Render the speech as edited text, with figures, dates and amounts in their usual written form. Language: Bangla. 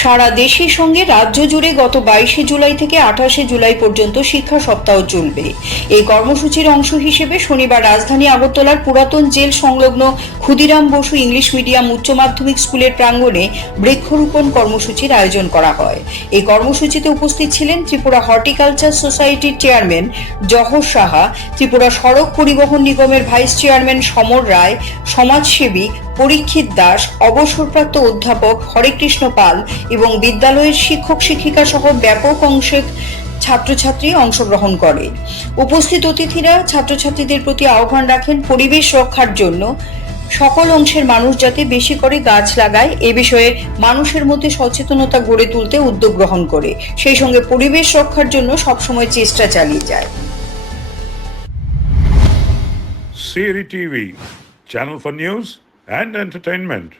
সারা দেশের সঙ্গে রাজ্য জুড়ে গত 22শে জুলাই থেকে 28শে জুলাই পর্যন্ত শিক্ষা সপ্তাহ চলবে। এই কর্মসূচির অংশ হিসেবে শনিবার রাজধানী আগরতলার পুরাতন জেল সংলগ্ন ক্ষুদিরাম বসু ইংলিশ মিডিয়াম উচ্চ মাধ্যমিক স্কুলের প্রাঙ্গণে বৃক্ষরোপণ কর্মসূচির আয়োজন করা হয়। এই কর্মসূচিতে উপস্থিত ছিলেন ত্রিপুরা হর্টিকালচার সোসাইটির চেয়ারম্যান জহর সাহা, ত্রিপুরা সড়ক পরিবহন নিগমের ভাইস চেয়ারম্যান সমর রায়, সমাজসেবী পরীক্ষিত দাস, অবসরপ্রাপ্ত অধ্যাপক হরেকৃষ্ণ পাল এবং বিদ্যালয়ের শিক্ষক শিক্ষিকা সহ ব্যাপক অংশের ছাত্রছাত্রী অংশগ্রহণ করে। উপস্থিত অতিথিরা ছাত্রছাত্রীদের প্রতি আহ্বান রাখেন পরিবেশ রক্ষার জন্য সকল অংশের মানুষ যাতে বেশি করে গাছ লাগায় এ বিষয়ে মানুষের মধ্যে সচেতনতা গড়ে তুলতে উদ্যোগ গ্রহণ করে, সেই সঙ্গে পরিবেশ রক্ষার জন্য সবসময় চেষ্টা চালিয়ে যায়। CRI TV, channel for news and entertainment.